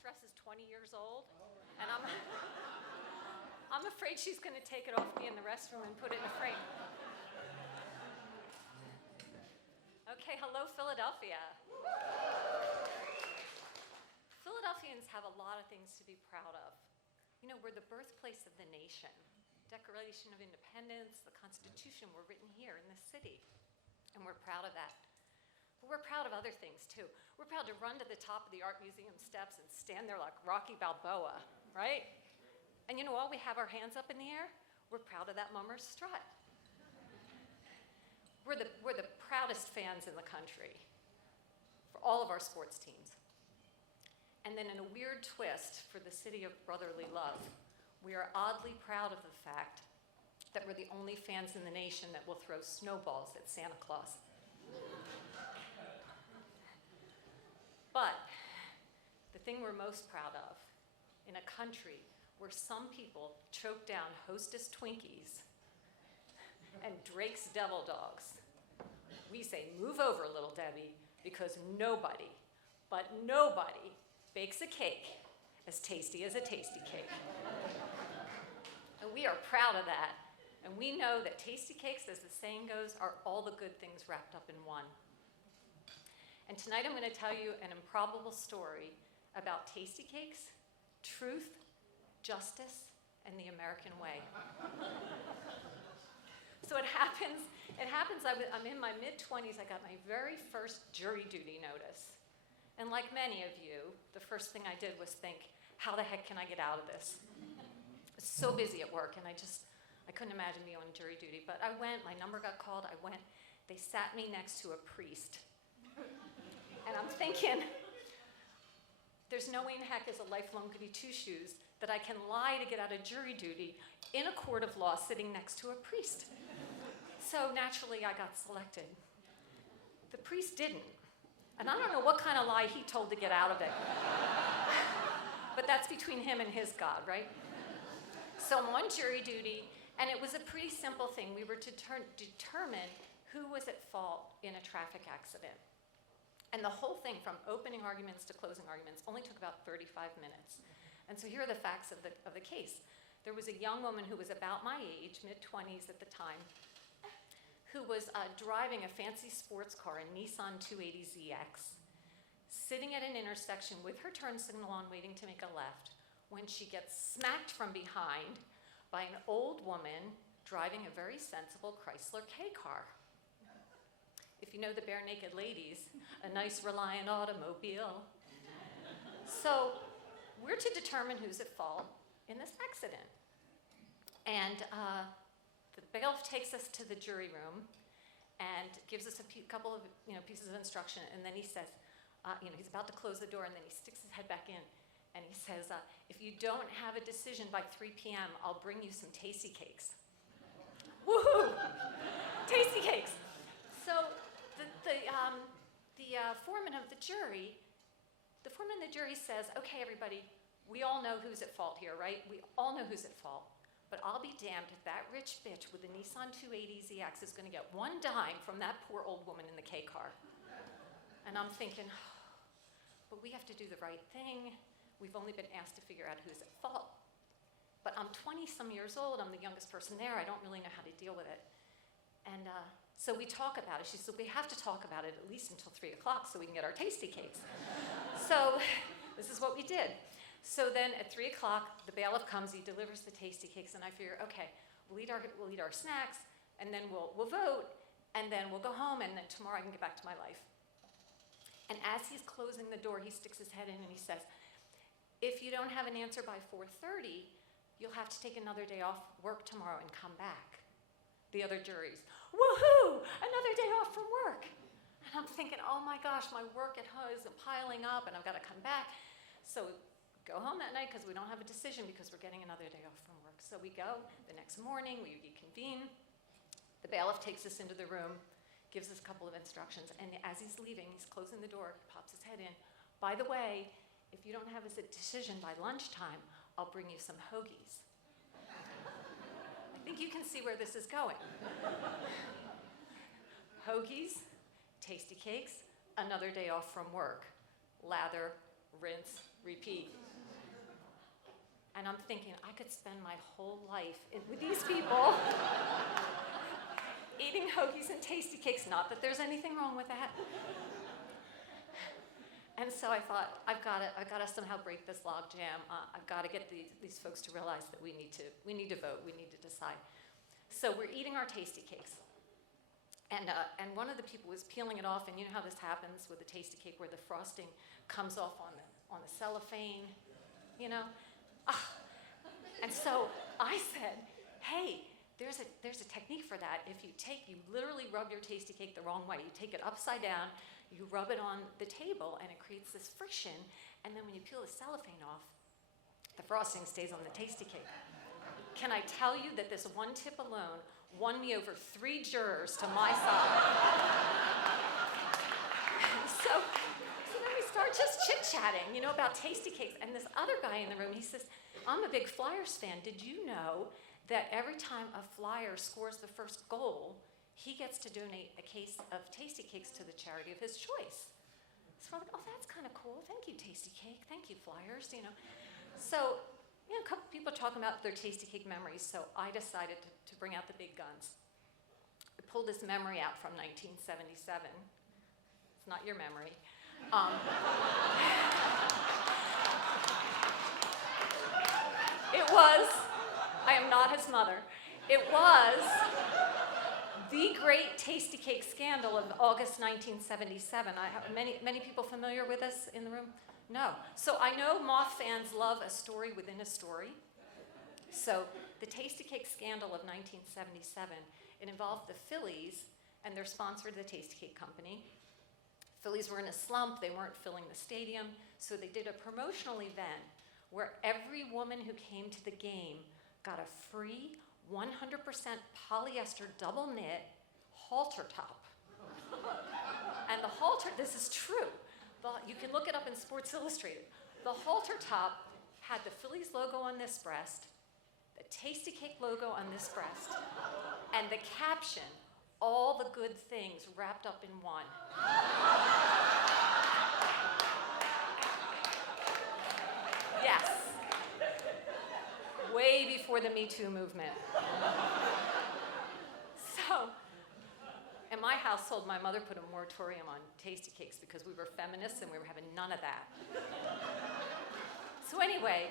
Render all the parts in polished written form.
dress is 20 years old, and I'm afraid she's going to take it off me in the restroom and put it in a frame. Okay, hello, Philadelphia. Philadelphians have a lot of things to be proud of. You know, we're the birthplace of the nation. Declaration of Independence, the Constitution were written here in this city, and we're proud of that. But we're proud of other things, too. We're proud to run to the top of the Art Museum steps and stand there like Rocky Balboa, right? And you know, while we have our hands up in the air, we're proud of that mummer's strut. We're the proudest fans in the country for all of our sports teams. And then in a weird twist for the city of brotherly love, we are oddly proud of the fact that we're the only fans in the nation that will throw snowballs at Santa Claus. But the thing we're most proud of, in a country where some people choke down Hostess Twinkies and Drake's Devil Dogs, we say, move over, little Debbie, because nobody, but nobody, bakes a cake as tasty as a Tastykake. And we are proud of that. And we know that Tastykakes, as the saying goes, are all the good things wrapped up in one. And tonight I'm going to tell you an improbable story about Tastykakes, truth, justice, and the American way. So it happens, I'm in my mid-20s, I got my very first jury duty notice. And like many of you, the first thing I did was think, how the heck can I get out of this? I was so busy at work, and I couldn't imagine being on jury duty. But I went, my number got called, I went, they sat me next to a priest. And I'm thinking, there's no way in heck as a lifelong goody two-shoes that I can lie to get out of jury duty in a court of law sitting next to a priest. So naturally, I got selected. The priest didn't. And I don't know what kind of lie he told to get out of it. But that's between him and his God, right? So I'm on jury duty, and it was a pretty simple thing. We were to determine who was at fault in a traffic accident. And the whole thing, from opening arguments to closing arguments, only took about 35 minutes. And so here are the facts of the case. There was a young woman who was about my age, mid-20s at the time, who was driving a fancy sports car, a Nissan 280ZX, sitting at an intersection with her turn signal on, waiting to make a left, when she gets smacked from behind by an old woman driving a very sensible Chrysler K car. If you know the Bare Naked Ladies, a nice Reliant automobile. So we're to determine who's at fault in this accident. And the bailiff takes us to the jury room and gives us a couple of pieces of instruction, and then he says, he's about to close the door, and then he sticks his head back in, and he says, if you don't have a decision by 3 p.m., I'll bring you some Tastykakes. Woohoo! Tastykakes! So the foreman of the jury says, okay, everybody, we all know who's at fault here, right? We all know who's at fault. But I'll be damned if that rich bitch with the Nissan 280ZX is going to get one dime from that poor old woman in the K car. And I'm thinking, but we have to do the right thing. We've only been asked to figure out who's at fault. But I'm 20-some years old. I'm the youngest person there. I don't really know how to deal with it. And so we talk about it. She said, we have to talk about it at least until 3 o'clock so we can get our Tastykakes. So this is what we did. So then at 3 o'clock, the bailiff comes, he delivers the Tastykakes, and I figure, okay, we'll eat our snacks, and then we'll vote, and then we'll go home, and then tomorrow I can get back to my life. And as he's closing the door, he sticks his head in and he says, if you don't have an answer by 4:30, you'll have to take another day off work tomorrow and come back. The other juries, woohoo, another day off from work. And I'm thinking, oh my gosh, my work at home is piling up, and I've got to come back. So go home that night because we don't have a decision because we're getting another day off from work. So we go the next morning, we reconvene. The bailiff takes us into the room, gives us a couple of instructions, and as he's leaving, he's closing the door, he pops his head in. By the way, if you don't have a decision by lunchtime, I'll bring you some hoagies. I think you can see where this is going. Hoagies, Tastykakes, another day off from work. Lather, rinse, repeat. And I'm thinking, I could spend my whole life with these people eating hoagies and Tastykakes. Not that there's anything wrong with that. And so I thought, I've got to somehow break this log jam. I've got to get these folks to realize that we need to vote. We need to decide. So we're eating our Tastykakes. And one of the people was peeling it off, and you know how this happens with a Tastykake where the frosting comes off on the cellophane, you know? And so I said, hey, there's a technique for that. If you literally rub your Tastykake the wrong way. You take it upside down, you rub it on the table, and it creates this friction, and then when you peel the cellophane off, the frosting stays on the Tastykake. Can I tell you that this one tip alone won me over 3 jurors to my side? So then we start just chit-chatting, about Tastykakes. And this other guy in the room, he says, I'm a big Flyers fan. Did you know that every time a Flyer scores the first goal, he gets to donate a case of Tastykakes to the charity of his choice? So we're like, oh, that's kind of cool. Thank you, Tastykake. Thank you, Flyers, So, a couple people talking about their Tastykake memories, so I decided to bring out the big guns. I pulled this memory out from 1977. It's not your memory. It was, I am not his mother, it was the great Tastykake scandal of August 1977. Many people familiar with this in the room? No. So I know Moth fans love a story within a story. So the Tastykake scandal of 1977, it involved the Phillies and their sponsor, the Tastykake Company. Phillies were in a slump, they weren't filling the stadium, so they did a promotional event where every woman who came to the game got a free 100% polyester double knit halter top. And the halter, this is true, you can look it up in Sports Illustrated. The halter top had the Phillies logo on this breast, the Tastykake logo on this breast, and the caption, all the good things wrapped up in one. Yes. Way before the Me Too movement. So, in my household, my mother put a moratorium on Tastykakes because we were feminists and we were having none of that. So anyway,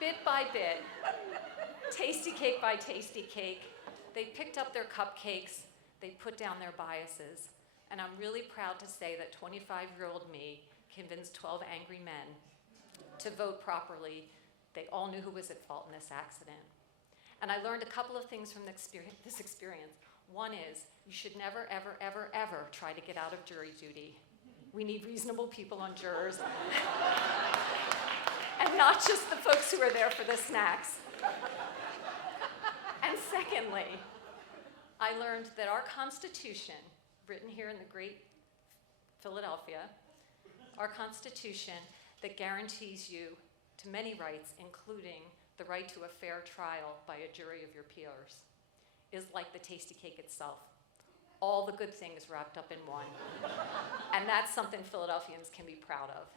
bit by bit, Tastykake by Tastykake, they picked up their cupcakes, they put down their biases, and I'm really proud to say that 25-year-old me convinced 12 angry men to vote properly. They all knew who was at fault in this accident. And I learned a couple of things from this experience. One is, you should never, ever, ever, ever try to get out of jury duty. We need reasonable people on jurors. And not just the folks who are there for the snacks. And secondly, I learned that our Constitution, written here in the great Philadelphia, our Constitution that guarantees you to many rights, including the right to a fair trial by a jury of your peers, is like the Tastykake itself. All the good things wrapped up in one. And that's something Philadelphians can be proud of.